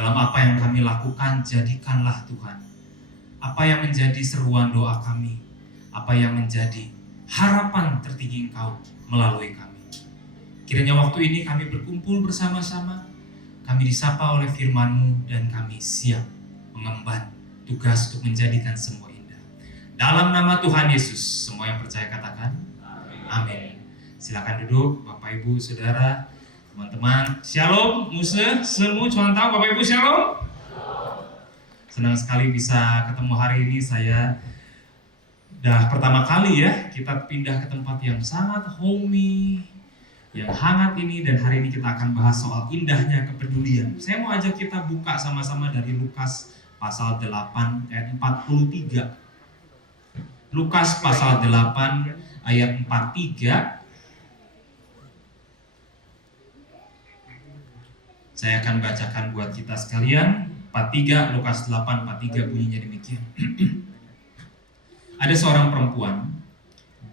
Dalam apa yang kami lakukan, jadikanlah Tuhan apa yang menjadi seruan doa kami, apa yang menjadi harapan tertinggi Engkau melalui kami. Kiranya waktu ini kami berkumpul bersama-sama, kami disapa oleh firman-Mu dan kami siap mengemban tugas untuk menjadikan semua indah. Dalam nama Tuhan Yesus, semua yang percaya katakan amin. Silakan duduk Bapak Ibu Saudara, teman-teman. Shalom, Musa, semua cuantau Bapak Ibu shalom. Senang sekali bisa ketemu hari ini. Saya dah pertama kali ya kita pindah ke tempat yang sangat homey, yang hangat ini, dan hari ini kita akan bahas soal indahnya kepedulian. Saya mau ajak kita buka sama-sama dari Lukas pasal 8 ayat 43. Lukas pasal 8 ayat 43. Saya akan bacakan buat kita sekalian. 43, Lukas 8, 43 bunyinya demikian. Ada seorang perempuan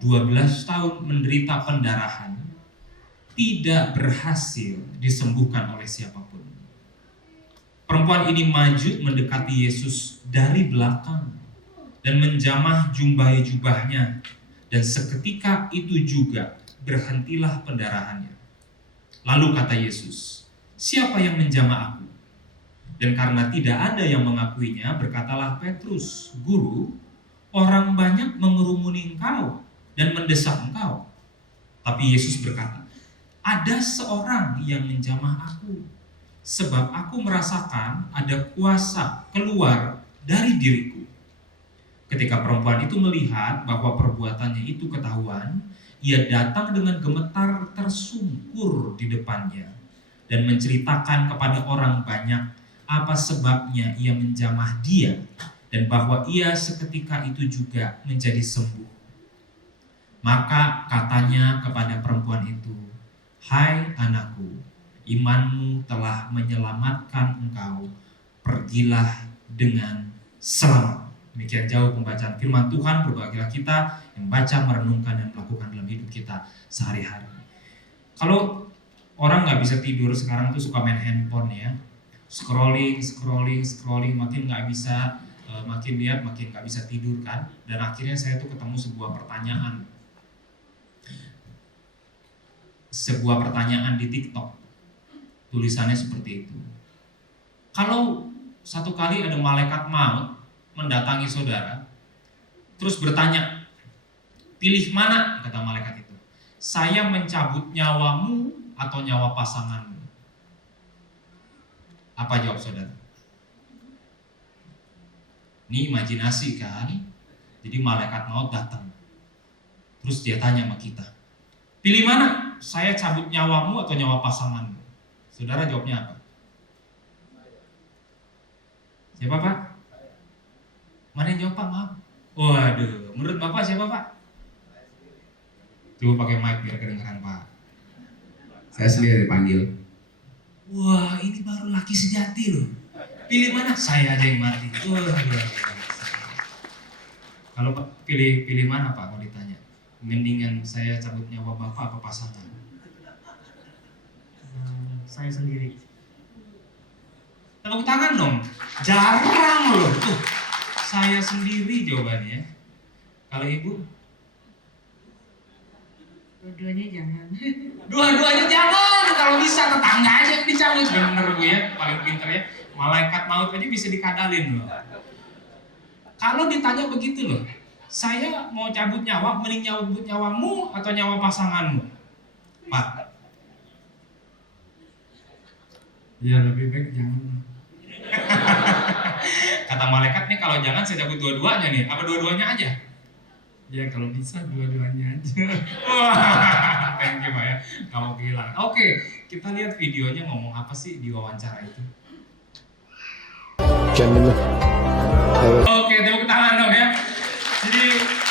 12 tahun menderita pendarahan, tidak berhasil disembuhkan oleh siapapun. Perempuan ini maju mendekati Yesus dari belakang dan menjamah jubahnya, dan seketika itu juga berhentilah pendarahannya. Lalu kata Yesus, "Siapa yang menjamah aku?" Dan karena tidak ada yang mengakuinya, berkatalah Petrus, "Guru, orang banyak mengerumuni engkau dan mendesak engkau." Tapi Yesus berkata, "Ada seorang yang menjamah aku, sebab aku merasakan ada kuasa keluar dari diriku." Ketika perempuan itu melihat bahwa perbuatannya itu ketahuan, ia datang dengan gemetar tersungkur di depannya dan menceritakan kepada orang banyak apa sebabnya ia menjamah dia, dan bahwa ia seketika itu juga menjadi sembuh. Maka katanya kepada perempuan itu, "Hai anakku, imanmu telah menyelamatkan engkau, pergilah dengan selamat." Demikian jauh pembacaan firman Tuhan. Berbahagialah kita yang baca, merenungkan, dan melakukan dalam hidup kita sehari-hari. Kalau orang nggak bisa tidur sekarang tuh suka main handphone ya, scrolling, makin nggak bisa, makin lihat makin nggak bisa tidur kan. Dan akhirnya saya tuh ketemu sebuah pertanyaan di TikTok. Tulisannya seperti itu. Kalau satu kali ada malaikat maut mendatangi saudara, terus bertanya, "Pilih mana?" kata malaikat itu. "Saya mencabut nyawamu atau nyawa pasanganmu?" Apa jawab saudara? Ini imajinasi kan? Jadi malaikat maut datang, terus dia tanya sama kita, "Pilih mana? Saya cabut nyawamu atau nyawa pasanganmu?" Saudara jawabnya apa? Siapa Pak? Mana yang jawab Pak? Maaf. Waduh, menurut Bapak siapa Pak? Coba pakai mic biar kedengaran Pak. Saya sendiri dipanggil. Wah, ini baru laki sejati loh. Pilih mana? Saya aja yang mati. Wah, luar biasa. Kalau Pak pilih mana Pak kalau ditanya? Mendingan saya cabut nyawa Bapak apa pasangan? Saya sendiri. Tepuk tangan dong. Jarang loh. Tuh, saya sendiri jawabannya. Kalau Ibu? Dua-duanya jangan. Dua-duanya jangan. Kalau bisa tetangga aja yang dicabut. Bener Bu ya, paling pinter ya. Malaikat maut aja bisa dikadalin loh. Kalau ditanya begitu loh, "Saya mau cabut nyawa, mending cabut nyawamu atau nyawa pasanganmu?" Pak? Ya lebih baik jangan. Kata malaikat nih, kalau jangan saya cabut dua-duanya nih. Apa dua-duanya aja? Ya kalau bisa dua-duanya aja. Wah, thank you Pak ya. Kamu kehilangan. Oke, kita lihat videonya ngomong apa sih di wawancara itu. Oke, tepuk tangan dong ya. Jadi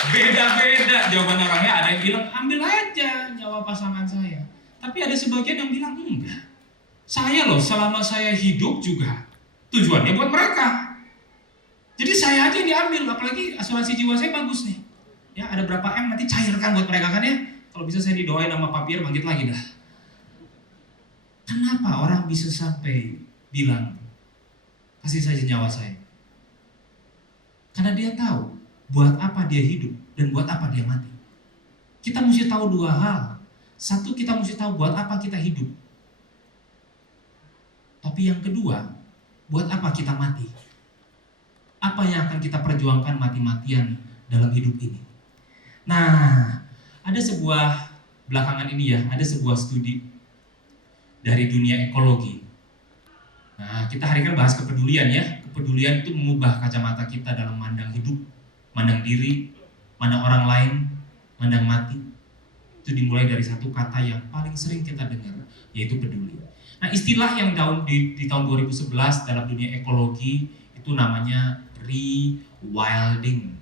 beda-beda jawaban orangnya. Ada yang bilang ambil aja nyawa pasangan saya. Tapi ada sebagian yang bilang enggak. Saya loh selama saya hidup juga tujuannya buat mereka. Jadi saya aja yang diambil. Apalagi asuransi jiwa saya bagus nih. Ya ada berapa M nanti cairkan buat mereka kan ya. Kalau bisa saya didoain sama Pak Pierre bangkit lagi dah. Kenapa orang bisa sampai bilang kasih saja nyawa saya. Karena dia tahu buat apa dia hidup dan buat apa dia mati. Kita mesti tahu dua hal. Satu, kita mesti tahu buat apa kita hidup. Tapi yang kedua, buat apa kita mati? Apa yang akan kita perjuangkan mati-matian dalam hidup ini? Nah, ada sebuah belakangan ini ya, ada sebuah studi dari dunia ekologi. Nah, kita hari ini bahas kepedulian ya. Kepedulian itu mengubah kacamata kita dalam memandang hidup, memandang diri, memandang orang lain, memandang mati. Itu dimulai dari satu kata yang paling sering kita dengar, yaitu peduli. Nah, istilah yang di tahun 2011 dalam dunia ekologi itu namanya rewilding.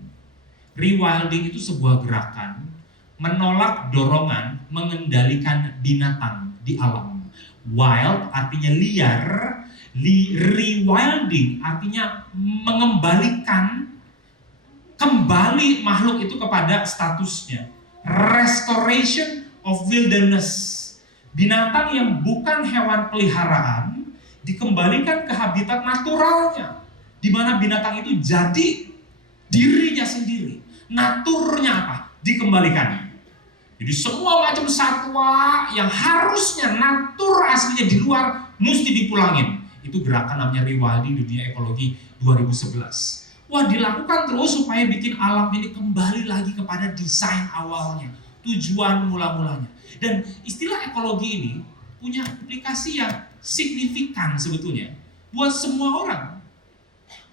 Rewilding itu sebuah gerakan menolak dorongan mengendalikan binatang di alam. Wild artinya liar, rewilding artinya mengembalikan kembali makhluk itu kepada statusnya. Restoration of wilderness. Binatang yang bukan hewan peliharaan dikembalikan ke habitat naturalnya, di mana binatang itu jadi dirinya sendiri. Naturnya apa? Dikembalikan. Jadi semua macam satwa yang harusnya natur aslinya di luar mesti dipulangin. Itu gerakan namanya rewilding di dunia ekologi 2011. Wah, dilakukan terus supaya bikin alam ini kembali lagi kepada desain awalnya, tujuan mula-mulanya. Dan istilah ekologi ini punya aplikasi yang signifikan sebetulnya buat semua orang.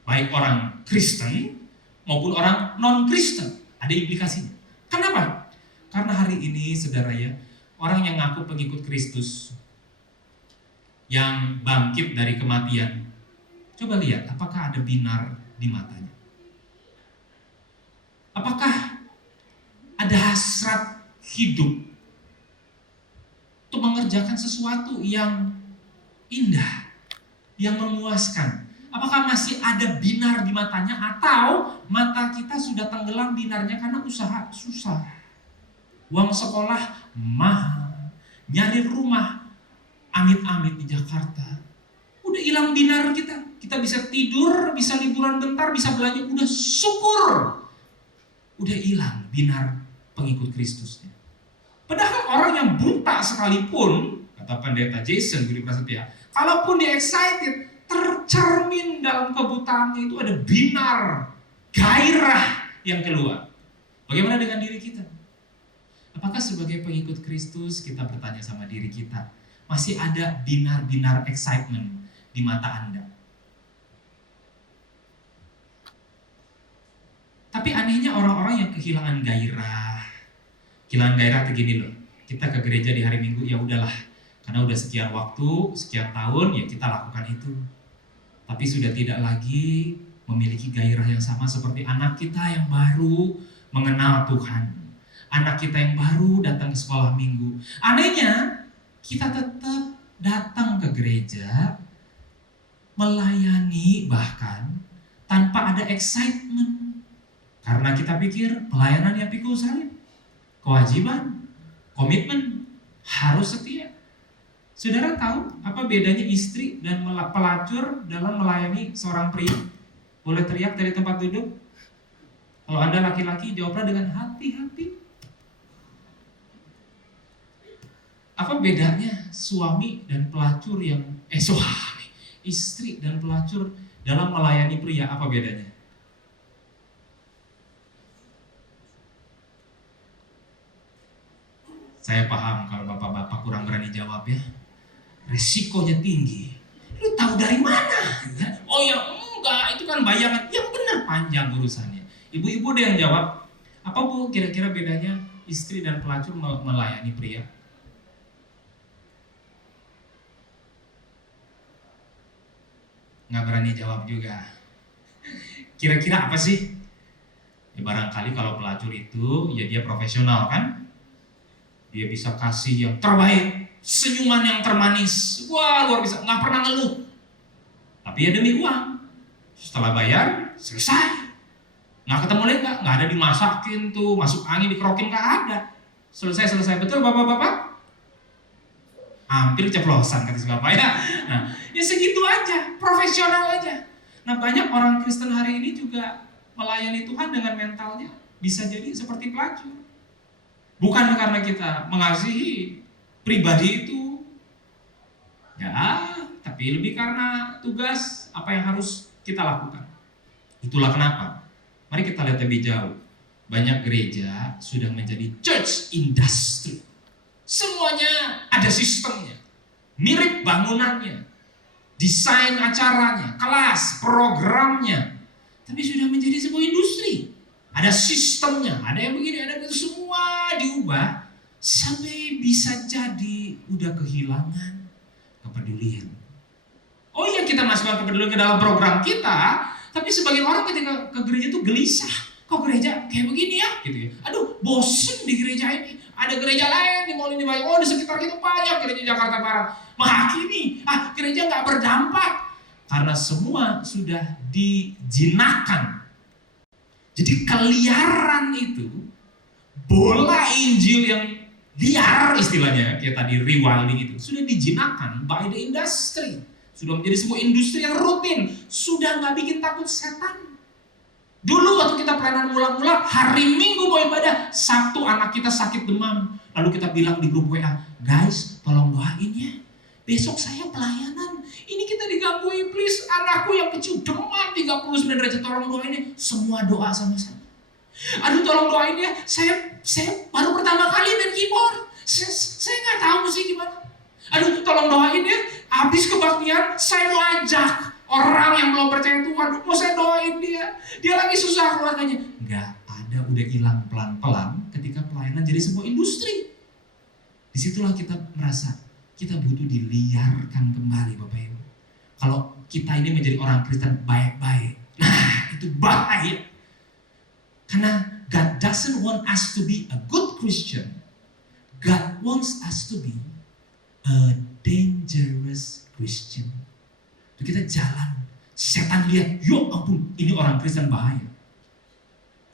Baik orang Kristen maupun orang non-Kristen, ada implikasinya. Kenapa? Karena hari ini, saudara ya, orang yang ngaku pengikut Kristus, yang bangkit dari kematian, coba lihat apakah ada binar di matanya. Apakah ada hasrat hidup untuk mengerjakan sesuatu yang indah, yang memuaskan. Apakah masih ada binar di matanya, atau mata kita sudah tenggelam binarnya karena usaha susah, uang sekolah mahal, nyari rumah amit-amit di Jakarta, udah hilang binar kita. Kita bisa tidur, bisa liburan bentar, bisa belanja, udah syukur, udah hilang binar pengikut Kristusnya. Padahal orang yang buta sekalipun, kata pendeta Jason Budi Prasetya, kalaupun dia excited, tercermin dalam kebutaannya itu ada binar, gairah yang keluar. Bagaimana dengan diri kita? Apakah sebagai pengikut Kristus kita bertanya sama diri kita, masih ada binar-binar excitement di mata Anda? Tapi anehnya orang-orang yang kehilangan gairah itu gini loh, kita ke gereja di hari Minggu, ya udahlah, karena udah sekian waktu, sekian tahun, ya kita lakukan itu. Tapi sudah tidak lagi memiliki gairah yang sama seperti anak kita yang baru mengenal Tuhan, anak kita yang baru datang ke sekolah Minggu. Anehnya, kita tetap datang ke gereja, melayani bahkan tanpa ada excitement, karena kita pikir pelayanan yang pikul salib, kewajiban, komitmen, harus setia. Saudara tahu apa bedanya istri dan pelacur dalam melayani seorang pria? Boleh teriak dari tempat duduk? Kalau Anda laki-laki, jawablah dengan hati-hati. Apa bedanya suami dan pelacur yang istri dan pelacur dalam melayani pria, apa bedanya? Saya paham kalau bapak-bapak kurang berani jawab ya. Resikonya tinggi. Lu tahu dari mana? Oh ya enggak, itu kan bayangan. Yang benar panjang urusannya. Ibu-ibu deh yang jawab. Apa Bu kira-kira bedanya istri dan pelacur melayani pria? Nggak berani jawab juga. Kira-kira apa sih? Ya barangkali kalau pelacur itu ya dia profesional kan? Dia bisa kasih yang terbaik, senyuman yang termanis, wah luar biasa, nggak pernah ngeluh. Tapi ya demi uang. Setelah bayar, selesai. Nggak ketemu lagi nggak ada dimasakin tuh, masuk angin dikerokin, nggak ada. Selesai, betul bapak-bapak? Hampir ceplosan kata si bapak ya. Nah, ya segitu aja, profesional aja. Nah, banyak orang Kristen hari ini juga melayani Tuhan dengan mentalnya bisa jadi seperti pelacur. Bukan karena kita mengasihi pribadi itu, ya, tapi lebih karena tugas apa yang harus kita lakukan. Itulah kenapa. Mari kita lihat lebih jauh. Banyak gereja sudah menjadi church industry. Semuanya ada sistemnya, mirip bangunannya, desain acaranya, kelas, programnya, tapi sudah menjadi sebuah industri. Ada sistemnya, ada yang begini, ada yang begitu, semua diubah sampai bisa jadi udah kehilangan kepedulian. Oh iya, kita masukkan kepedulian ke dalam program kita, tapi sebagian orang ketika ke gereja itu gelisah. Kok gereja kayak begini ya? Gitu ya. Aduh, bosen di gereja ini. Ada gereja lain di mall ini banyak. Oh, di sekitar kita banyak gereja Jakarta Barat. Menghakimi, gereja nggak berdampak. Karena semua sudah dijinakan. Jadi keliaran itu, bola Injil yang liar istilahnya, kayak tadi rewilding itu, sudah dijinakan by the industry. Sudah menjadi sebuah industri yang rutin. Sudah nggak bikin takut setan. Dulu waktu kita pelayanan mula-mula, hari Minggu mau ibadah, Sabtu anak kita sakit demam. Lalu kita bilang di grup WA, guys tolong doain ya. Besok saya pelayanan. Ini kita digangguin, please. Anakku yang kecil demam 39 derajat, tolong doain ya. Semua doa sama-sama. Aduh tolong doain ya. Saya baru pertama kali main keyboard. Saya nggak tahu mesti gimana. Aduh tolong doain ya. Habis kebaktian, saya mau ajak orang yang belum percaya Tuhan, mau saya doain dia. Dia lagi susah keluarganya. Nggak ada, udah hilang pelan-pelan ketika pelayanan jadi sebuah industri. Disitulah kita merasa kita butuh diliarkan kembali, Bapak Ibu. Kalau kita ini menjadi orang Kristen baik-baik, nah itu bahaya. Karena God doesn't want us to be a good Christian. God wants us to be a dangerous Christian. Kita jalan, setan lihat, yo ampun, ini orang Kristen bahaya.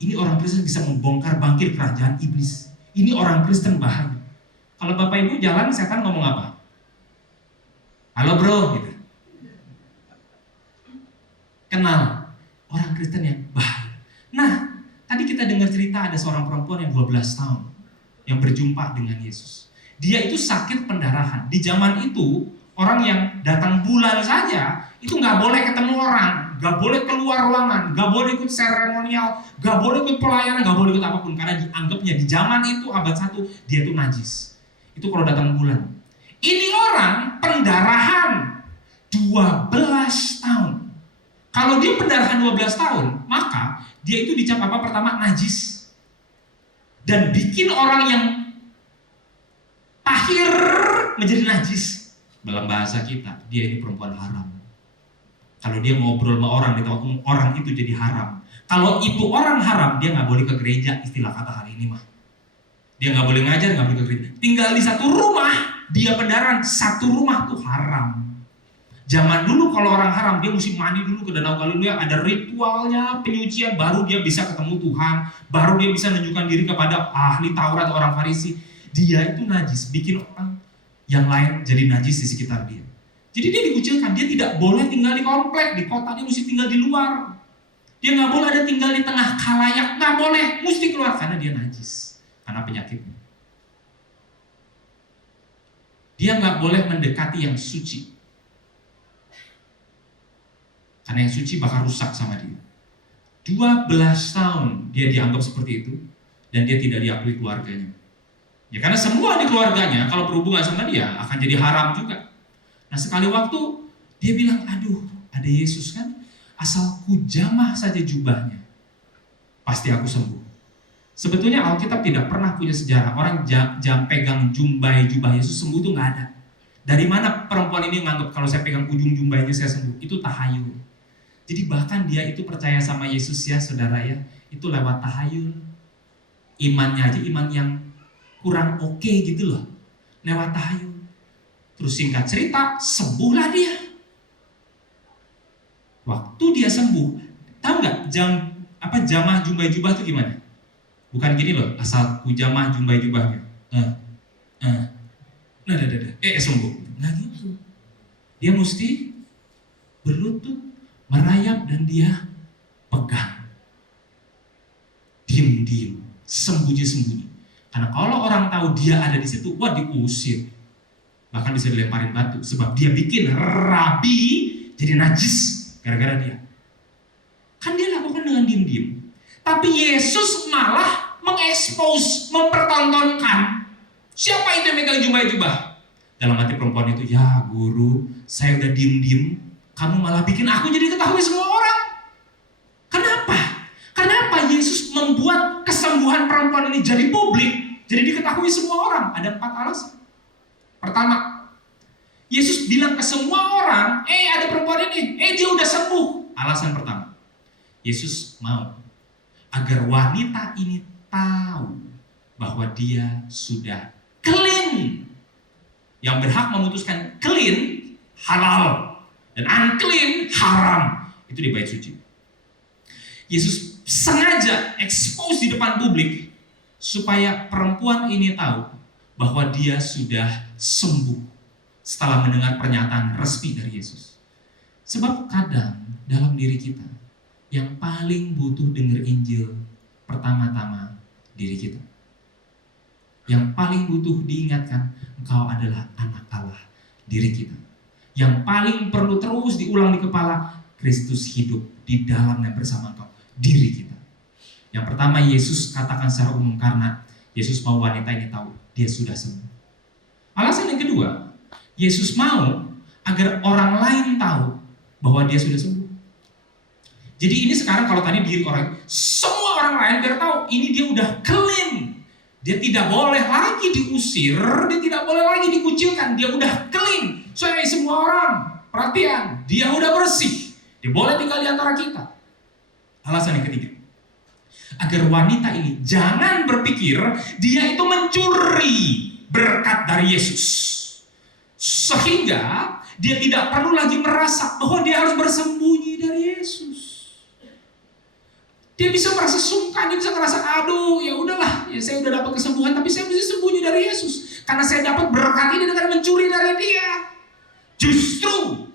Ini orang Kristen bisa membongkar bangkit kerajaan iblis. Ini orang Kristen bahaya. Kalau Bapak Ibu jalan, setan ngomong apa? Halo bro, gitu. Kenal orang Kristen yang bahaya. Nah, tadi kita dengar cerita ada seorang perempuan yang 12 tahun yang berjumpa dengan Yesus. Dia itu sakit pendarahan. Di zaman itu, orang yang datang bulan saja itu nggak boleh ketemu orang, nggak boleh keluar ruangan, nggak boleh ikut seremonial, nggak boleh ikut pelayanan, nggak boleh ikut apapun, karena dianggapnya di zaman itu abad 1 dia itu najis. Itu kalau datang bulan. Ini orang pendarahan 12 tahun. Kalau dia pendarahan 12 tahun, maka dia itu dicap apa? Pertama, najis. Dan bikin orang yang tahir menjadi najis. Dalam bahasa kita, dia ini perempuan haram. Kalau dia ngobrol sama orang di tempat umum, orang itu jadi haram. Kalau itu orang haram, dia nggak boleh ke gereja, istilah kata hari ini mah. Dia nggak boleh ngajar, nggak boleh ke gereja. Tinggal di satu rumah, dia pendarahan, satu rumah tuh haram. Zaman dulu kalau orang haram, dia mesti mandi dulu ke Danau Galilea, ada ritualnya, penyucian, baru dia bisa ketemu Tuhan, baru dia bisa menunjukkan diri kepada ahli Taurat, orang Farisi. Dia itu najis, bikin orang yang lain jadi najis di sekitar dia. Jadi dia dikucilkan, dia tidak boleh tinggal di komplek, di kota, dia mesti tinggal di luar. Dia nggak boleh ada tinggal di tengah khalayak, nggak boleh, mesti keluar karena dia najis, karena penyakitnya. Dia nggak boleh mendekati yang suci, karena yang suci bakal rusak sama dia. 12 tahun dia dianggap seperti itu, dan dia tidak diakui keluarganya. Ya karena semua di keluarganya kalau berhubungan sama dia akan jadi haram juga. Nah sekali waktu dia bilang, aduh ada Yesus kan, asal ku jamah saja jubahnya, pasti aku sembuh. Sebetulnya Alkitab tidak pernah punya sejarah orang jam pegang jubah Yesus sembuh itu nggak ada. Dari mana perempuan ini menganggap kalau saya pegang ujung jubahnya saya sembuh? Itu tahayul. Jadi bahkan dia itu percaya sama Yesus ya saudara ya, itu lewat tahayul. Imannya aja iman yang kurang oke gitu loh, lewat tahayul. Terus singkat cerita, sembuhlah dia. Waktu dia sembuh, tahu nggak jamah jubah itu gimana? Bukan gini loh, asal ku jamah jubahnya. Sembuh. Nggak gitu. Dia mesti berlutut, merayap dan dia pegang. Diam-diam, sembunyi-sembunyi. Karena kalau orang tahu dia ada di situ, wah diusir. Bahkan bisa dilemparin batu. Sebab dia bikin rabi jadi najis gara-gara dia. Kan dia lakukan dengan diam-diam. Tapi Yesus malah mengekspos, mempertontonkan. Siapa itu yang megang jubah-jubah? Dalam hati perempuan itu, ya guru, saya udah diem-diem, kamu malah bikin aku jadi ketahui semua orang. Kenapa? Kenapa Yesus membuat kesembuhan perempuan ini jadi publik, jadi diketahui semua orang? Ada 4 alasan. Pertama, Yesus bilang ke semua orang, ada perempuan ini, dia udah sembuh. Alasan pertama, Yesus mau agar wanita ini tahu bahwa dia sudah clean. Yang berhak memutuskan clean, halal, dan unclean, haram. Itu di bait suci. Yesus sengaja expose di depan publik supaya perempuan ini tahu bahwa dia sudah sembuh setelah mendengar pernyataan resmi dari Yesus. Sebab kadang dalam diri kita yang paling butuh dengar Injil pertama-tama diri kita. Yang paling butuh diingatkan, engkau adalah anak Allah, diri kita. Yang paling perlu terus diulang di kepala, Kristus hidup di dalam dan bersama engkau, diri kita. Yang pertama Yesus katakan secara umum karena Yesus mau wanita ini tahu dia sudah sembuh. Alasan yang kedua, Yesus mau agar orang lain tahu bahwa dia sudah sembuh. Jadi ini sekarang kalau tadi diri orang, semua orang lain biar tahu ini dia udah clean. Dia tidak boleh lagi diusir, dia tidak boleh lagi dikucilkan, dia udah clean. So semua orang, perhatian, dia udah bersih. Dia boleh tinggal di antara kita. Alasan yang ketiga, agar wanita ini jangan berpikir dia itu mencuri berkat dari Yesus. Sehingga dia tidak perlu lagi merasa bahwa dia harus bersembunyi dari Yesus. Dia bisa merasa sungkan, dia bisa merasa, aduh ya udahlah, ya saya udah dapat kesembuhan, tapi saya mesti sembunyi dari Yesus karena saya dapat berkat ini dengan mencuri dari dia. Justru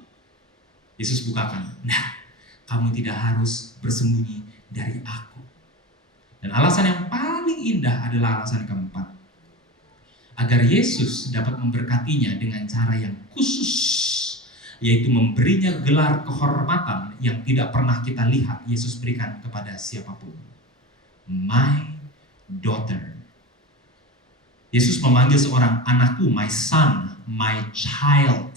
Yesus bukakan, nah kamu tidak harus bersembunyi dari aku. Dan alasan yang paling indah adalah alasan keempat, agar Yesus dapat memberkatinya dengan cara yang khusus, yaitu memberinya gelar kehormatan yang tidak pernah kita lihat Yesus berikan kepada siapapun. My daughter. Yesus memanggil seorang anakku, my son, my child,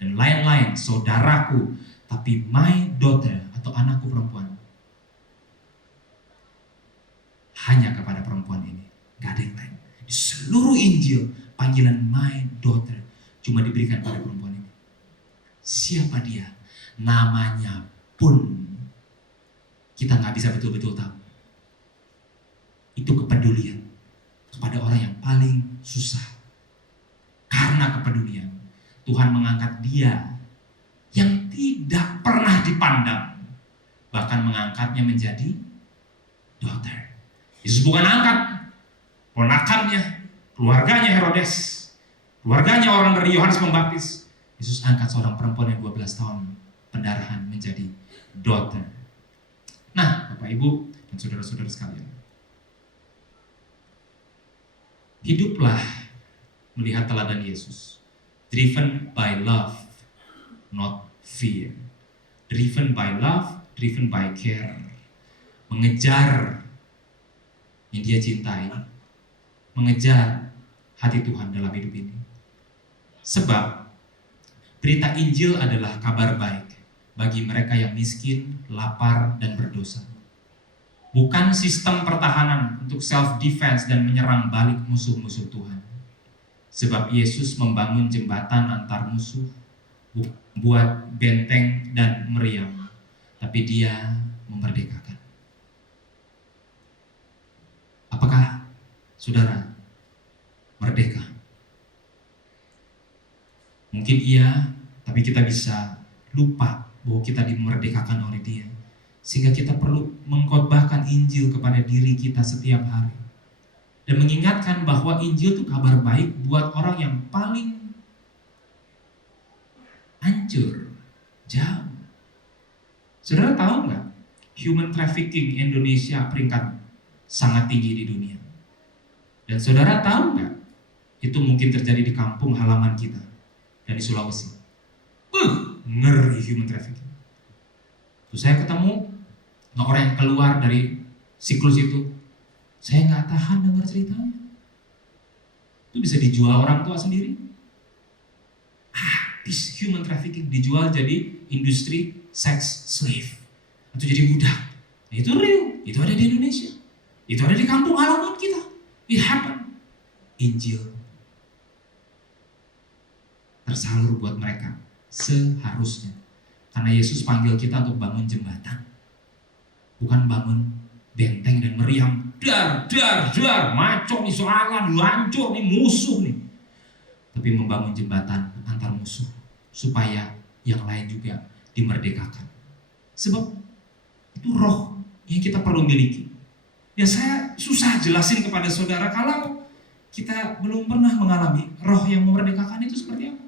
dan lain-lain, saudaraku. Tapi my daughter atau anakku perempuan hanya kepada perempuan ini, gak ada yang lain. Di seluruh Injil panggilan my daughter cuma diberikan pada perempuan ini. Siapa dia? Namanya pun kita gak bisa betul-betul tahu. Itu kepedulian kepada orang yang paling susah. Karena kepedulian, Tuhan mengangkat dia yang tidak pernah dipandang, bahkan mengangkatnya menjadi daughter. Yesus bukan angkat ponakannya, keluarganya Herodes, keluarganya orang dari Yohanes Pembaptis. Yesus angkat seorang perempuan yang 12 tahun pendarahan menjadi daughter. Nah, Bapak Ibu dan saudara-saudara sekalian, hiduplah melihat teladan Yesus, driven by love, not fear. Driven by love, driven by care. Mengejar yang dia cintai, mengejar hati Tuhan dalam hidup ini. Sebab berita Injil adalah kabar baik bagi mereka yang miskin, lapar, dan berdosa. Bukan sistem pertahanan untuk self-defense dan menyerang balik musuh-musuh Tuhan. Sebab Yesus membangun jembatan antar musuh, buat benteng dan meriam, tapi dia memerdekakan. Apakah saudara merdeka? Mungkin iya, tapi kita bisa lupa bahwa kita dimerdekakan oleh dia. Sehingga kita perlu mengkhotbahkan Injil kepada diri kita setiap hari. Dan mengingatkan bahwa Injil itu kabar baik buat orang yang paling hancur, jauh. Saudara tahu nggak? Human trafficking Indonesia peringkat sangat tinggi di dunia. Dan saudara tahu nggak? Itu mungkin terjadi di kampung halaman kita dan di Sulawesi. Ngeri human trafficking. Terus saya ketemu orang yang keluar dari siklus itu. Saya nggak tahan dengar ceritanya. Itu bisa dijual orang tua sendiri. This human trafficking dijual jadi industri sex slave atau jadi budak. Nah, itu real, itu ada di Indonesia, itu ada di kampung halaman kita. It happen. Injil tersalur buat mereka seharusnya, karena Yesus panggil kita untuk bangun jembatan, bukan bangun benteng dan meriam. Dar, maco nih soalan, hancur nih musuh nih. Tapi membangun jembatan antar musuh supaya yang lain juga dimerdekakan. Sebab itu roh yang kita perlu miliki. Ya saya susah jelasin kepada saudara kalau kita belum pernah mengalami roh yang memerdekakan itu seperti apa.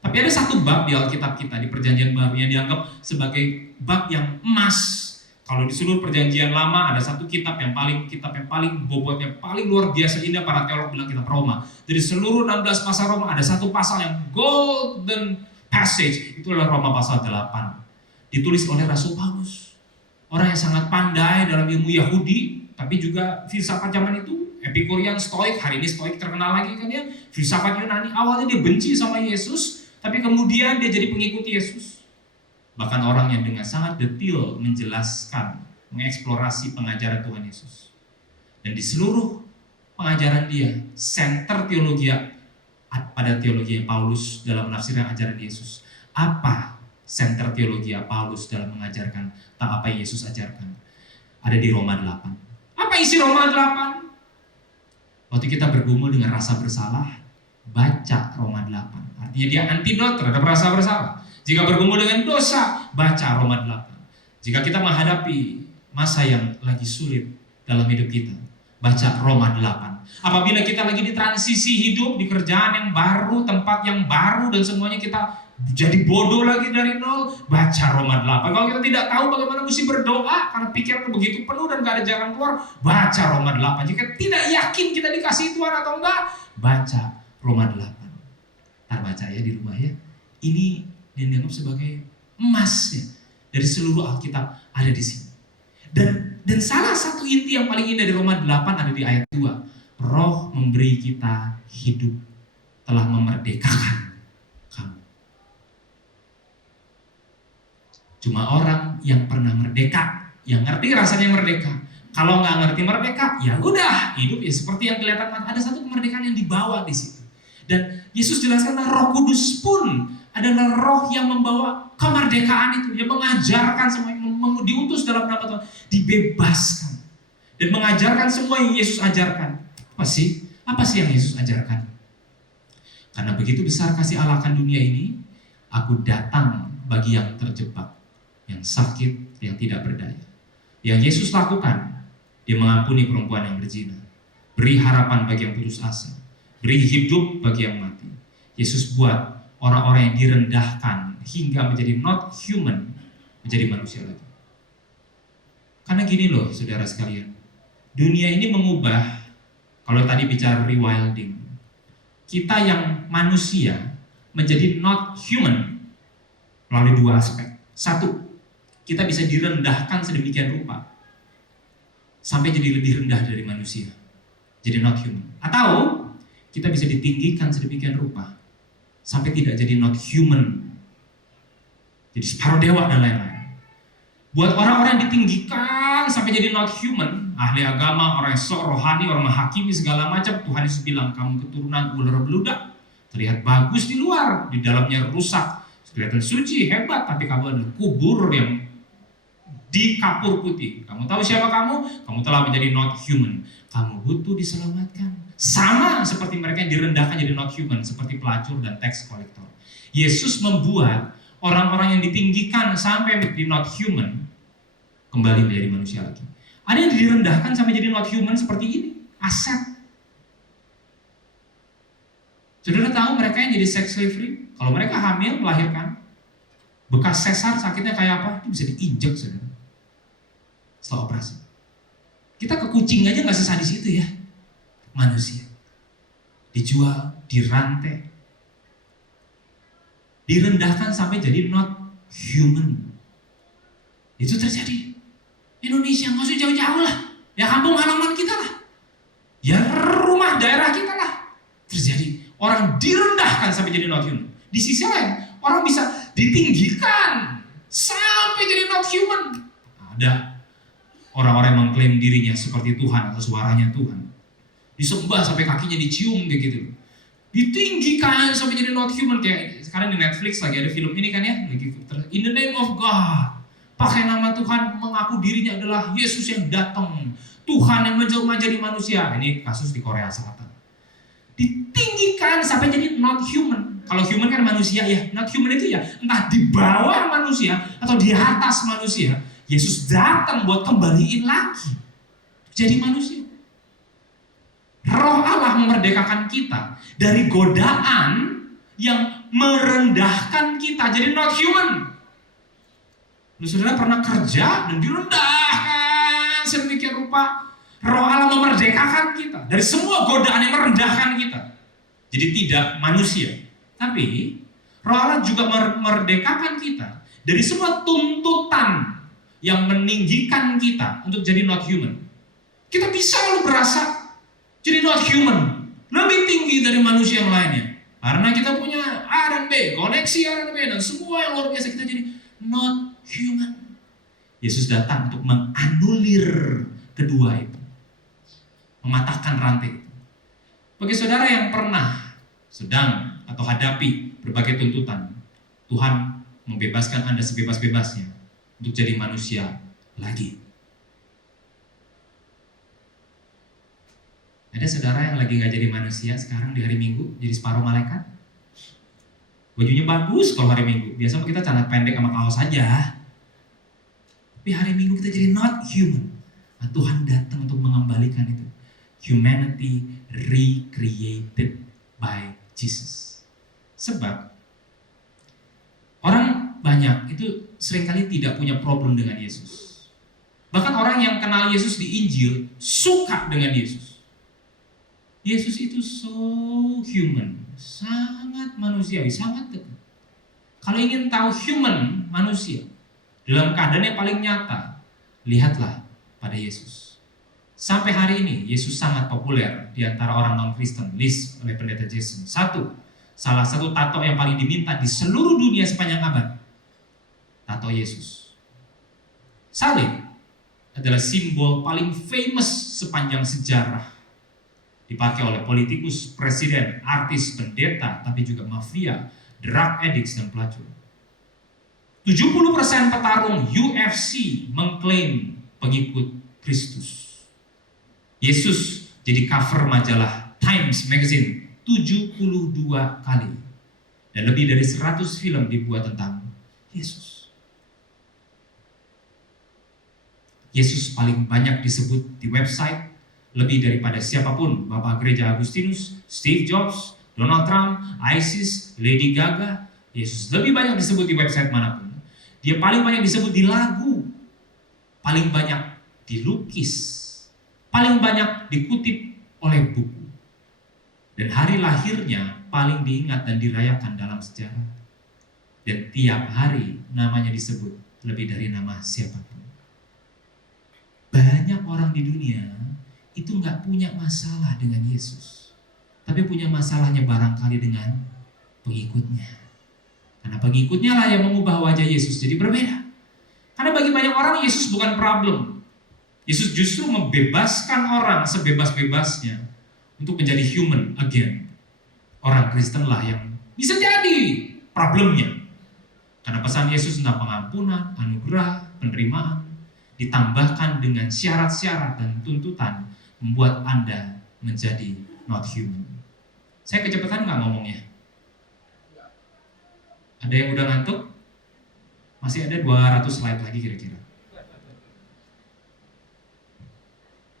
Tapi ada satu bab di Alkitab kita di Perjanjian Baru yang dianggap sebagai bab yang emas. Kalau di seluruh Perjanjian Lama ada satu kitab yang paling bobotnya paling luar biasa indah, para teolog bilang kitab Roma. Dari seluruh 16 pasal Roma ada satu pasal yang golden passage, itu adalah Roma pasal 8. Ditulis oleh Rasul Paulus. Orang yang sangat pandai dalam ilmu Yahudi, tapi juga filsafat zaman itu, Epikurian, Stoik, hari ini Stoik terkenal lagi kan ya. Filsafat Yunani, awalnya dia benci sama Yesus, tapi kemudian dia jadi pengikut Yesus. Bahkan orang yang dengan sangat detail menjelaskan, mengeksplorasi pengajaran Tuhan Yesus. Dan di seluruh pengajaran dia, center teologi pada teologi Paulus dalam menafsirkan ajaran Yesus. Apa center teologi Paulus dalam mengajarkan tentang apa yang Yesus ajarkan? Ada di Roma 8. Apa isi Roma 8? Waktu kita bergumul dengan rasa bersalah, baca Roma 8. Artinya dia antidot terhadap rasa bersalah. Jika bergumul dengan dosa, baca Roma 8. Jika kita menghadapi masa yang lagi sulit dalam hidup kita, baca Roma 8. Apabila kita lagi di transisi hidup, di kerjaan yang baru, tempat yang baru, dan semuanya kita jadi bodoh lagi dari nol, baca Roma 8. Kalau kita tidak tahu bagaimana mesti berdoa, karena pikiran begitu penuh dan gak ada jalan keluar, baca Roma 8. Jika tidak yakin kita dikasih Tuhan atau enggak, baca Roma 8. Ntar baca ya di rumah ya. Ini yang dianggap sebagai emas ya, dari seluruh Alkitab ada di sini. Dan salah satu inti yang paling indah di Roma 8 ada di ayat 2. Roh memberi kita hidup, telah memerdekakan kamu. Cuma orang yang pernah merdeka, yang ngerti rasanya merdeka. Kalau nggak ngerti merdeka, ya udah hidup ya seperti yang kelihatan. Ada satu kemerdekaan yang dibawa di situ. Dan Yesus jelaskan Roh Kudus pun adalah roh yang membawa kemerdekaan itu, yang mengajarkan semua, yang diutus dalam nama Tuhan, dibebaskan dan mengajarkan semua yang Yesus ajarkan. Apa sih yang Yesus ajarkan? Karena begitu besar kasih Allah akan dunia ini, aku datang bagi yang terjebak, yang sakit, yang tidak berdaya. Yang Yesus lakukan, dia mengampuni perempuan yang berzina, beri harapan bagi yang putus asa, beri hidup bagi yang mati. Yesus buat orang-orang yang direndahkan hingga menjadi not human, menjadi manusia lagi. Karena gini loh saudara sekalian, dunia ini mengubah, kalau tadi bicara rewilding, kita yang manusia menjadi not human melalui dua aspek. Satu, kita bisa direndahkan sedemikian rupa sampai jadi lebih rendah dari manusia, jadi not human. Atau kita bisa ditinggikan sedemikian rupa sampai tidak jadi not human, jadi separuh dewa dan lain-lain. Buat orang-orang yang ditinggikan sampai jadi not human, ahli agama, orang yang sok rohani, orang menghakimi segala macam, Tuhan Yesus bilang, kamu keturunan ular beludak, terlihat bagus di luar, di dalamnya rusak, kelihatan suci, hebat, tapi kamu adalah kubur yang di kapur putih. Kamu tahu siapa kamu? Kamu telah menjadi not human. Kamu butuh diselamatkan. Sama seperti mereka yang direndahkan jadi not human, seperti pelacur dan tax collector. Yesus membuat orang-orang yang ditinggikan sampai di not human kembali menjadi manusia lagi. Ada yang direndahkan sampai jadi not human seperti ini, aset. Saudara tahu mereka yang jadi sex slavery, kalau mereka hamil melahirkan, Bekas sesar sakitnya kayak apa? Itu bisa diinjek saudara. Setelah operasi. Kita ke kucing aja nggak sesadis itu ya. Manusia dijual, dirantai, direndahkan sampai jadi not human. Itu terjadi. Indonesia nggak usah jauh-jauh lah. Ya kampung halaman kita lah. Ya rumah daerah kita lah. Terjadi. Orang direndahkan sampai jadi not human. Di sisi lain, orang bisa ditinggikan sampai jadi not human. Ada orang-orang yang mengklaim dirinya seperti Tuhan atau suaranya Tuhan. Disembah sampai kakinya dicium kayak gitu. Ditinggikan sampai jadi not human. Kayak sekarang di Netflix lagi ada film ini kan ya. In the name of God. Pakai nama Tuhan, mengaku dirinya adalah Yesus yang datang. Tuhan yang menjelma jadi manusia. Ini kasus di Korea Selatan. Ditinggikan sampai jadi not human. Kalau human kan manusia ya. Not human itu ya entah di bawah manusia atau di atas manusia. Yesus datang buat kembaliin lagi jadi manusia. Roh Allah memerdekakan kita dari godaan yang merendahkan kita jadi not human. Saudara pernah kerja dan direndahkan sedemikian rupa. Roh Allah memerdekakan kita dari semua godaan yang merendahkan kita. Jadi tidak manusia. Tapi Roh Allah juga memerdekakan kita dari semua tuntutan yang meninggikan kita untuk jadi not human. Kita bisa lalu berasa jadi not human, lebih tinggi dari manusia yang lainnya. Karena kita punya A dan B, koneksi A dan B, dan semua yang luar biasa, kita jadi not human. Yesus datang untuk menganulir kedua itu. Mematahkan rantai itu. Bagi saudara yang pernah sedang atau hadapi berbagai tuntutan, Tuhan membebaskan Anda sebebas-bebasnya untuk jadi manusia lagi. Ada saudara yang lagi gak jadi manusia sekarang di hari Minggu, jadi separuh malaikat. Bajunya bagus kalau hari Minggu. Biasa kita celana pendek sama kaos saja. Tapi hari Minggu kita jadi not human. Nah, Tuhan datang untuk mengembalikan itu. Humanity recreated by Jesus. Sebab orang banyak itu seringkali tidak punya problem dengan Yesus. Bahkan orang yang kenal Yesus di Injil suka dengan Yesus. Yesus itu so human, sangat manusiawi, sangat dekat. Kalau ingin tahu human manusia dalam keadaan yang paling nyata, lihatlah pada Yesus. Sampai hari ini Yesus sangat populer di antara orang non-Kristen. List oleh pendeta Jason. Salah satu tato yang paling diminta di seluruh dunia sepanjang abad, tato Yesus. Salib adalah simbol paling famous sepanjang sejarah. Dipakai oleh politikus, presiden, artis, pendeta, tapi juga mafia, drug addicts, dan pelacur. 70% petarung UFC mengklaim pengikut Kristus. Yesus jadi cover majalah Times Magazine 72 kali. Dan lebih dari 100 film dibuat tentang Yesus. Yesus paling banyak disebut di website lebih daripada siapapun. Bapak Gereja Agustinus, Steve Jobs, Donald Trump, ISIS, Lady Gaga. Yesus lebih banyak disebut di website manapun. Dia paling banyak disebut di lagu, paling banyak dilukis, paling banyak dikutip oleh buku. Dan hari lahirnya paling diingat dan dirayakan dalam sejarah. Dan tiap hari namanya disebut lebih dari nama siapapun. Banyak orang di dunia itu nggak punya masalah dengan Yesus, tapi punya masalahnya barangkali dengan pengikutnya. Karena pengikutnya lah yang mengubah wajah Yesus jadi berbeda. Karena bagi banyak orang Yesus bukan problem. Yesus justru membebaskan orang sebebas-bebasnya untuk menjadi human again. Orang Kristen lah yang bisa jadi problemnya. Karena pesan Yesus tentang pengampunan, anugerah, penerimaan ditambahkan dengan syarat-syarat dan tuntutan membuat Anda menjadi not human. Saya kecepatan nggak ngomongnya? Ada yang udah ngantuk? Masih ada 200 slide lagi kira-kira.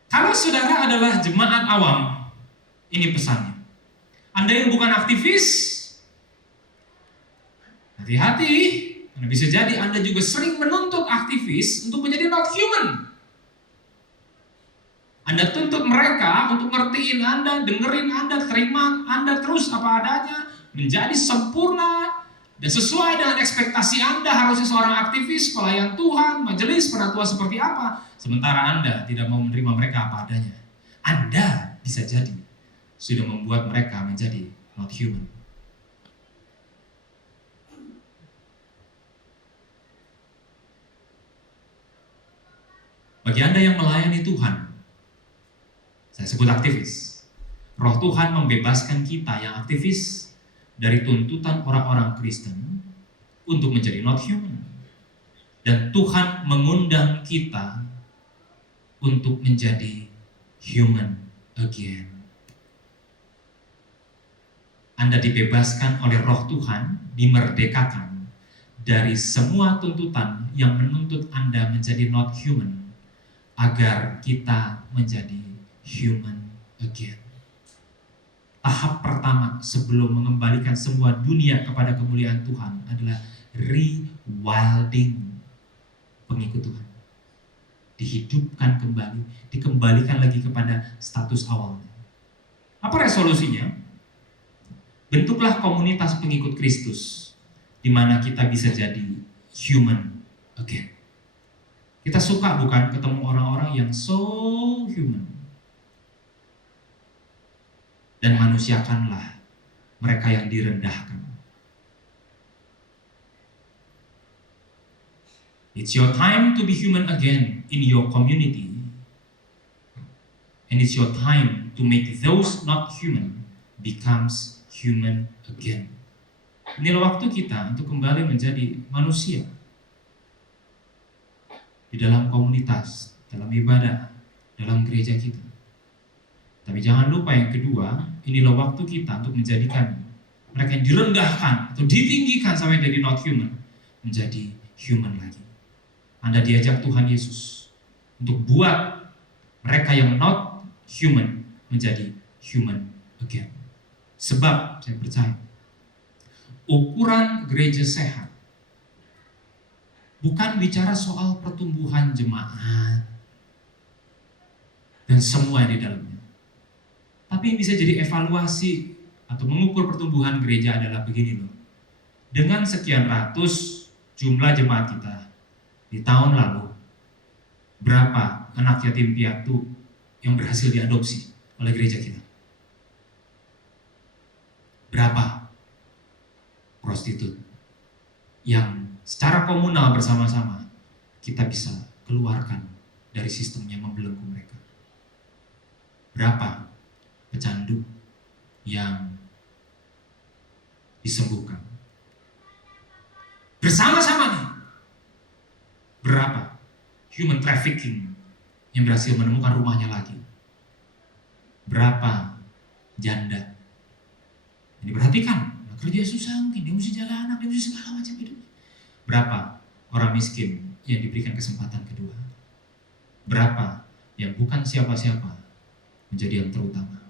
Kalau saudara adalah jemaat awam, ini pesannya. Anda yang bukan aktivis, hati-hati. Karena bisa jadi Anda juga sering menuntut aktivis untuk menjadi not human. Anda tuntut mereka untuk ngertiin Anda, dengerin Anda, terima Anda terus apa adanya, menjadi sempurna dan sesuai dengan ekspektasi Anda harusnya seorang aktivis, pelayan Tuhan, majelis, penatua seperti apa. Sementara Anda tidak mau menerima mereka apa adanya. Anda bisa jadi sudah membuat mereka menjadi not human. Bagi Anda yang melayani Tuhan, saya sebut aktivis. Roh Tuhan membebaskan kita yang aktivis dari tuntutan orang-orang Kristen untuk menjadi not human. Dan Tuhan mengundang kita untuk menjadi human again. Anda dibebaskan oleh Roh Tuhan, dimerdekakan dari semua tuntutan yang menuntut Anda menjadi not human, agar kita menjadi human again. Tahap pertama sebelum mengembalikan semua dunia kepada kemuliaan Tuhan adalah rewilding pengikut Tuhan. Dihidupkan kembali, dikembalikan lagi kepada status awalnya. Apa resolusinya? Bentuklah komunitas pengikut Kristus di mana kita bisa jadi human again. Kita suka bukan ketemu orang-orang yang so human. Dan manusiakanlah mereka yang direndahkan. It's your time to be human again in your community. And it's your time to make those not human becomes human again. Inilah waktu kita untuk kembali menjadi manusia. Di dalam komunitas, dalam ibadah, dalam gereja kita. Tapi jangan lupa yang kedua, inilah waktu kita untuk menjadikan mereka yang direndahkan atau ditinggikan sampai jadi not human menjadi human lagi. Anda diajak Tuhan Yesus untuk buat mereka yang not human menjadi human again. Sebab saya percaya ukuran gereja sehat bukan bicara soal pertumbuhan jemaat dan semua yang di dalamnya. Tapi yang bisa jadi evaluasi atau mengukur pertumbuhan gereja adalah begini loh. Dengan sekian ratus jumlah jemaat kita di tahun lalu, berapa anak yatim piatu yang berhasil diadopsi oleh gereja kita? Berapa prostitut yang secara komunal bersama-sama kita bisa keluarkan dari sistem yang membelenggu mereka? Berapa pecandu yang disembuhkan bersama-sama nih? Berapa human trafficking yang berhasil menemukan rumahnya lagi? Berapa janda yang diperhatikan? Kerja susah mungkin, dia mesti jalan anak, dia mesti segala macam hidupnya. Berapa orang miskin yang diberikan kesempatan kedua? Berapa yang bukan siapa-siapa menjadi yang terutama?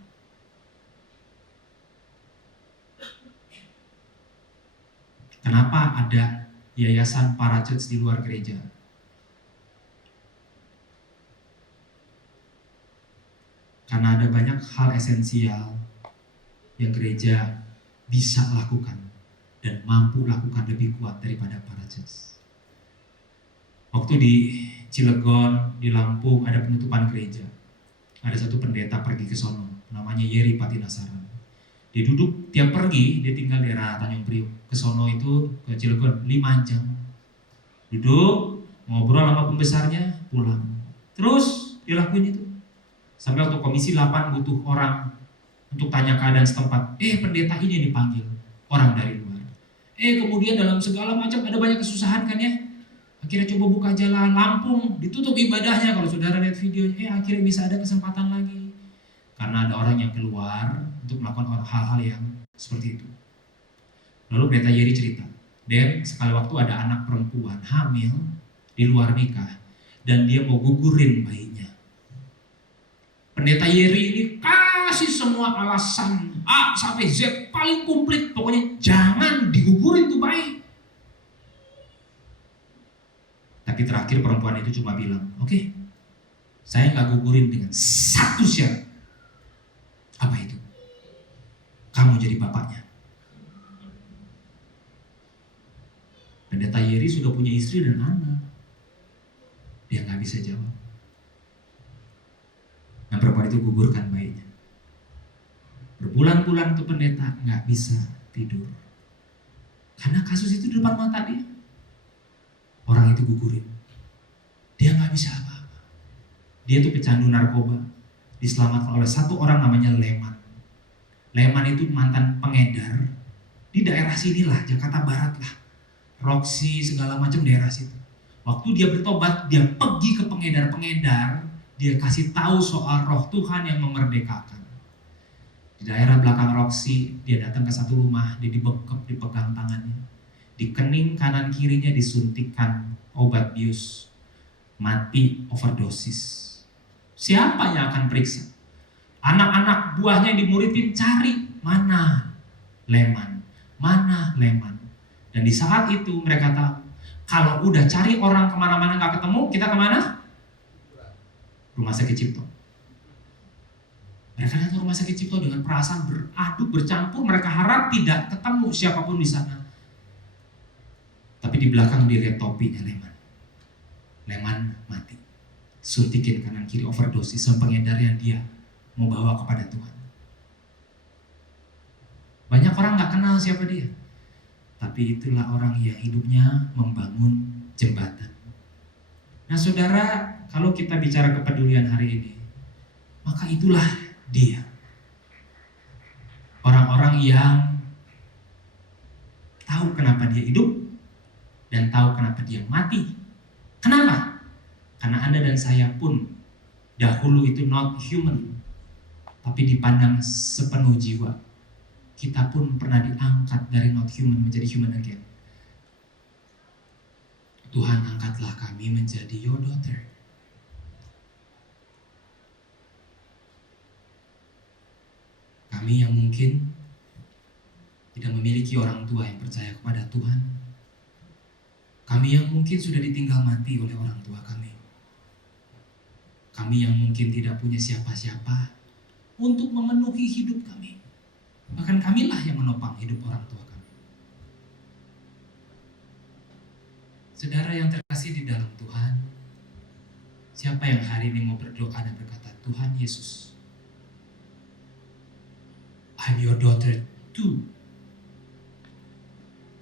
Kenapa ada yayasan Parachurch di luar gereja? Karena ada banyak hal esensial yang gereja bisa lakukan dan mampu lakukan lebih kuat daripada Parachurch. Waktu di Cilegon, di Lampung ada penutupan gereja. Ada satu pendeta pergi ke sono, namanya Yeri Patinasaran. Dia duduk, tiap pergi, dia tinggal di daerah Tanjung Priok. Ke sono itu, ke Cilegon, 5 jam. Duduk, ngobrol sama pembesarnya, pulang. Terus, dia lakuin itu. Sampai waktu komisi 8 butuh orang untuk tanya keadaan setempat. Pendeta ini dipanggil, orang dari luar. Kemudian dalam segala macam ada banyak kesusahan kan ya. Akhirnya coba buka jalan Lampung, ditutup ibadahnya. Kalau saudara lihat videonya, akhirnya bisa ada kesempatan lagi. Karena ada orang yang keluar untuk melakukan hal-hal yang seperti itu. Lalu pendeta Yeri cerita, Dan sekali waktu ada anak perempuan hamil di luar nikah dan dia mau gugurin bayinya. Pendeta Yeri ini kasih semua alasan A sampai Z paling komplit, pokoknya jangan digugurin tuh bayi. Tapi terakhir perempuan itu cuma bilang, oke, saya nggak gugurin dengan satu syarat. Apa itu? Kamu jadi bapaknya. Pendeta Yeri sudah punya istri dan anak. Dia nggak bisa jawab. Nah, perempuan itu gugurkan bayinya. Berbulan-bulan tuh pendeta nggak bisa tidur. Karena kasus itu di depan mata dia. Orang itu gugurin. Dia nggak bisa apa-apa. Dia tuh pecandu narkoba. Diselamatkan oleh satu orang namanya Leman. Leman itu mantan pengedar di daerah sinilah, Jakarta Barat lah. Roxy segala macam daerah situ. Waktu dia bertobat, dia pergi ke pengedar-pengedar. Dia kasih tahu soal roh Tuhan yang memerdekakan. Di daerah belakang Roxy, dia datang ke satu rumah, dia dibekap, dipegang tangannya. Di kening kanan kirinya disuntikkan obat bius. Mati overdosis. Siapa yang akan periksa? Anak-anak buahnya yang dimuridin cari. Mana Leman? Mana Leman? Dan di saat itu mereka tahu, kalau udah cari orang kemana-mana gak ketemu, kita kemana? Rumah sakit Cipto. Mereka datang rumah sakit Cipto dengan perasaan beraduk, bercampur. Mereka harap tidak ketemu siapapun di sana. Tapi di belakang dia lihat topinya Leman. Leman mati. Suntikin kanan kiri overdosis sama pengedar yang dia mau bawa kepada Tuhan. Banyak orang gak kenal siapa dia. Tapi itulah orang yang hidupnya membangun jembatan. Nah saudara, kalau kita bicara kepedulian hari ini, maka itulah dia. Orang-orang yang tahu kenapa dia hidup dan tahu kenapa dia mati. Kenapa? Karena Anda dan saya pun dahulu itu not human, tapi dipandang sepenuh jiwa. Kita pun pernah diangkat dari not human menjadi human again. Tuhan, angkatlah kami menjadi your daughter. Kami yang mungkin tidak memiliki orang tua yang percaya kepada Tuhan. Kami yang mungkin sudah ditinggal mati oleh orang tua kami. Kami yang mungkin tidak punya siapa-siapa untuk memenuhi hidup kami. Bahkan kamilah yang menopang hidup orang tua kami. Saudara yang terkasih di dalam Tuhan, siapa yang hari ini mau berdoa dan berkata, Tuhan Yesus, I'm your daughter too.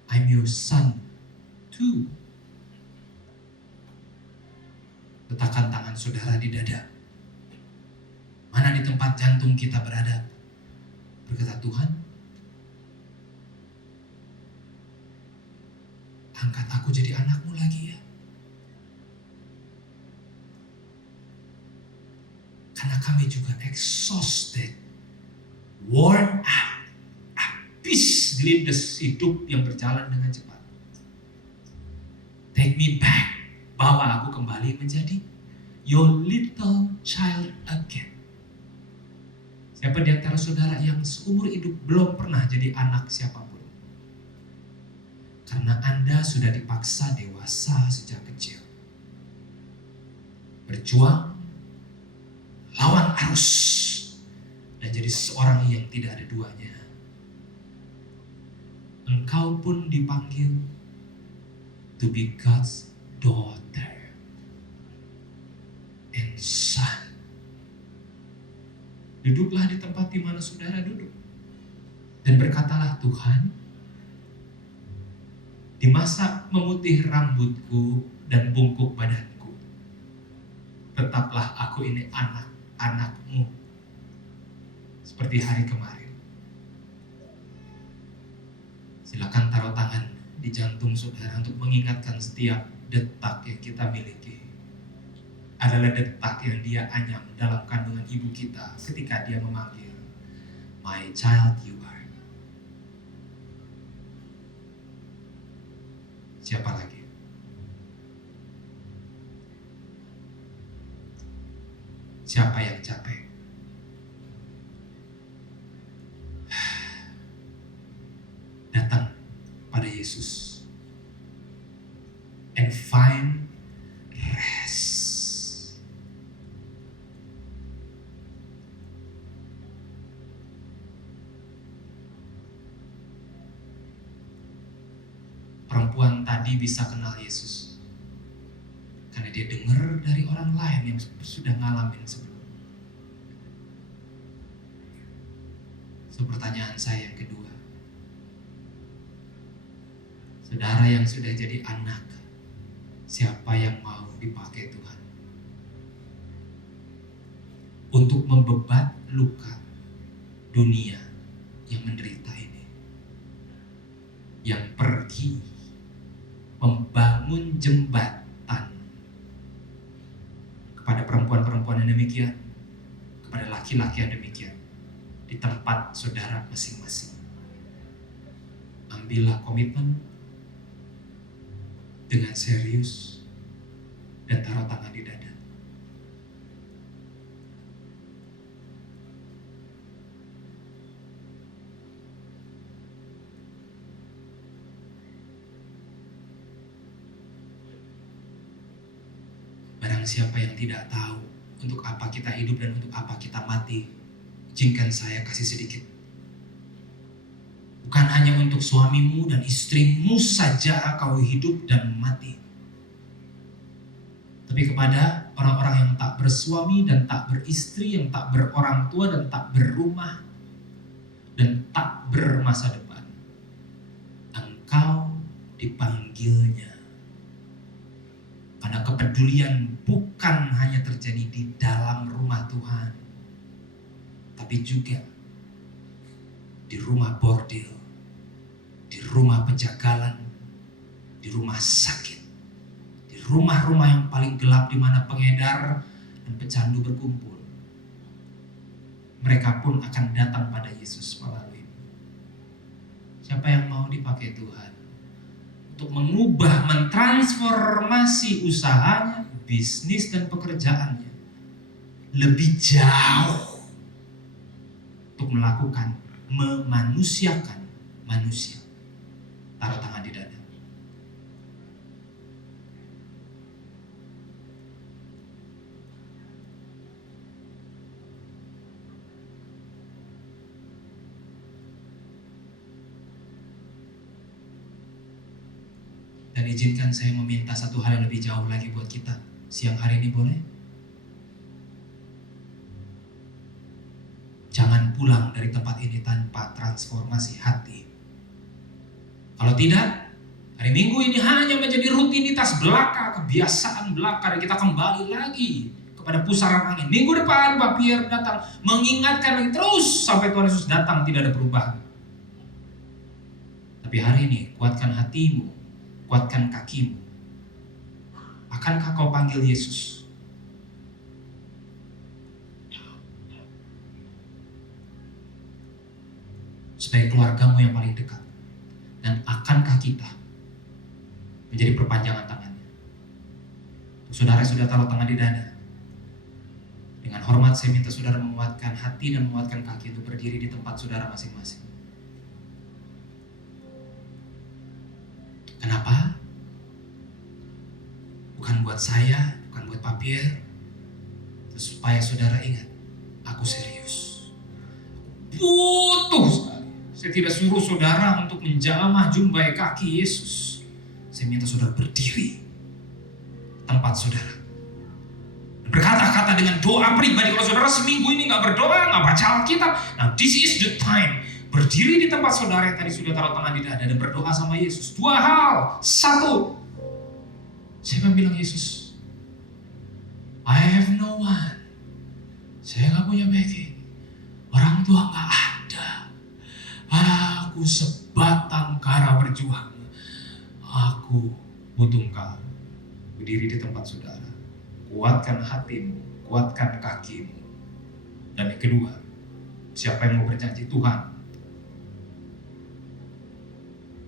I'm your son too. Letakkan tangan saudara di dada. Mana di tempat jantung kita berada. Berkata, Tuhan, angkat aku jadi anakmu lagi ya. Karena kami juga exhausted, worn out, habis dilindas hidup yang berjalan dengan cepat. Take me back, bawa aku kembali menjadi your little child again. Siapa di antara saudara yang seumur hidup belum pernah jadi anak siapapun? Karena Anda sudah dipaksa dewasa sejak kecil. Berjuang, lawan arus, dan jadi seorang yang tidak ada duanya. Engkau pun dipanggil to be God's daughter and son. Duduklah di tempat di mana saudara duduk. Dan berkatalah, Tuhan, di masa memutih rambutku dan bungkuk badanku, tetaplah aku ini anak-anakmu. Seperti hari kemarin. Silakan taruh tangan di jantung saudara untuk mengingatkan setiap detak yang kita miliki adalah detak yang dia anyam dalam kandungan ibu kita ketika dia memanggil, my child you are. Siapa lagi? Siapa yang capek? Datang pada Yesus and find tadi bisa kenal Yesus? Karena dia dengar dari orang lain yang sudah ngalamin sebelum. So, pertanyaan saya yang kedua, saudara yang sudah jadi anak, siapa yang mau dipakai Tuhan untuk membebat luka dunia yang menderita ini, yang pergi membangun jembatan kepada perempuan-perempuan yang demikian, kepada laki-laki yang demikian, di tempat saudara masing-masing. Ambillah komitmen dengan serius dan taruh tangan di dada. Barang siapa yang tidak tahu untuk apa kita hidup dan untuk apa kita mati, izinkan saya kasih sedikit. Bukan hanya untuk suamimu dan istrimu saja kau hidup dan mati, tapi kepada orang-orang yang tak bersuami dan tak beristri, yang tak berorang tua dan tak berumah dan tak bermasa depan. Engkau dipanggilnya. Karena kepedulian bukan hanya terjadi di dalam rumah Tuhan, tapi juga di rumah bordil, di rumah penjagalan, di rumah sakit, di rumah-rumah yang paling gelap di mana pengedar dan pecandu berkumpul. Mereka pun akan datang pada Yesus melalui. Siapa yang mau dipakai Tuhan untuk mengubah, mentransformasi usahanya, bisnis dan pekerjaannya lebih jauh untuk melakukan, memanusiakan manusia? Taruh tangan di dada. Dan izinkan saya meminta satu hal yang lebih jauh lagi buat kita siang hari ini, boleh? Jangan pulang dari tempat ini tanpa transformasi hati. Kalau tidak, hari Minggu ini hanya menjadi rutinitas belaka, kebiasaan belaka, dan kita kembali lagi kepada pusaran angin. Minggu depan Pak Pierre datang mengingatkan lagi terus sampai Tuhan Yesus datang, tidak ada perubahan. Tapi hari ini kuatkan hatimu, kuatkan kakimu. Akankah kau panggil Yesus? Sebagai keluargamu yang paling dekat. Dan akankah kita menjadi perpanjangan tangannya? Saudara sudah taruh tangan di dada. Dengan hormat saya minta saudara menguatkan hati dan menguatkan kaki untuk berdiri di tempat saudara masing-masing. Kenapa? Bukan buat saya, bukan buat Pak Pierre, supaya saudara ingat, aku serius. Butuh sekali. Saya tidak suruh saudara untuk menjamah jumbai kaki Yesus. Saya minta saudara berdiri tempat saudara, berkata-kata dengan doa pribadi. Kalau saudara seminggu ini nggak berdoa, nggak baca Alkitab, nah this is the time. Berdiri di tempat saudara yang tadi sudah taruh tangan di dada dan berdoa sama Yesus. Dua hal. Satu, saya bilang Yesus, I have no one. Saya nggak punya backing. Orang tua nggak ada. Aku sebatang kara berjuang. Aku butuh Engkau. Berdiri di tempat saudara. Kuatkan hatimu, kuatkan kakimu. Dan yang kedua, siapa yang mau berjanji, Tuhan,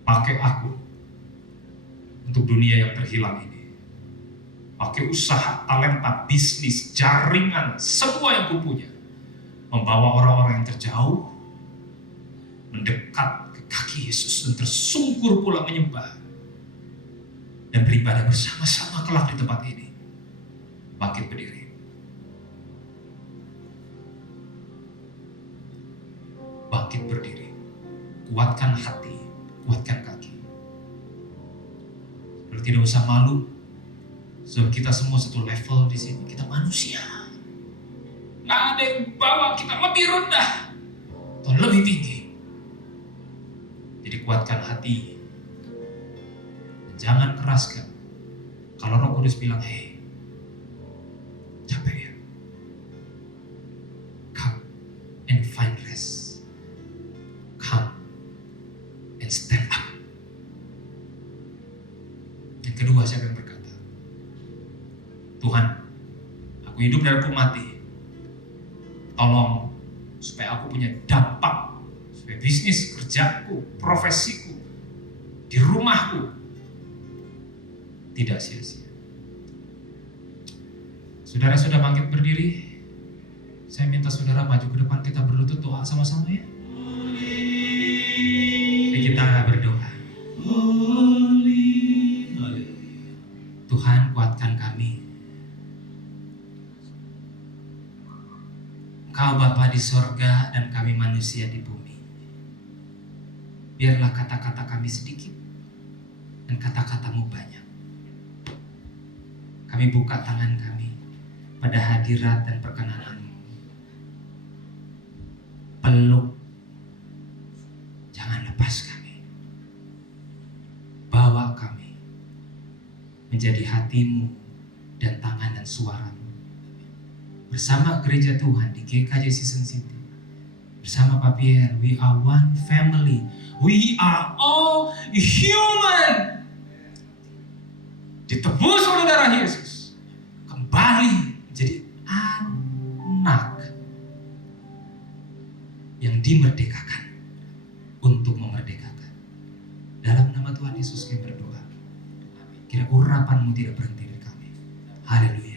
pakai aku untuk dunia yang terhilang ini. Pakai usaha, talenta, bisnis, jaringan, semua yang kupunya. Membawa orang-orang yang terjauh mendekat ke kaki Yesus dan tersungkur pula menyembah dan beribadah bersama-sama kelak di tempat ini. Bangkit berdiri. Bangkit berdiri. Kuatkan hati, kuatkan kaki. Saudara tidak usah malu. Sebab kita semua satu level di sini. Kita manusia. Nggak ada yang bawa kita lebih rendah atau lebih tinggi. Jadi kuatkan hati. Jangan keraskan. Kalau Roh Kudus bilang, "Hei, capek ya? Come and find rest. Come and stand up." Yang kedua, siapa yang berkata, "Tuhan, aku hidup dan aku mati. Tolong supaya aku punya dampak, supaya bisnis, kerjaku, profesiku, di rumahku tidak sia-sia." Saudara sudah bangkit berdiri. Saya minta saudara maju ke depan, kita berlutut doa sama-sama ya. Mari kita berdoa. Tuhan, kuatkan kami. Engkau Bapa di sorga dan kami manusia di bumi. Biarlah kata-kata kami sedikit dan kata-katamu banyak. Kami buka tangan kami pada hadirat dan perkenanan-Mu. Peluk, jangan lepas kami. Bawa kami menjadi hati-Mu dan tangan dan suara-Mu. Bersama gereja Tuhan di GKJ Season City, bersama Pak Pierre, we are one family. We are all human. Ditebus oleh darah Yesus, kembali menjadi anak yang dimerdekakan untuk memerdekakan. Dalam nama Tuhan Yesus kami berdoa. Kira urapan-Mu tidak berhenti dari kami. Haleluya.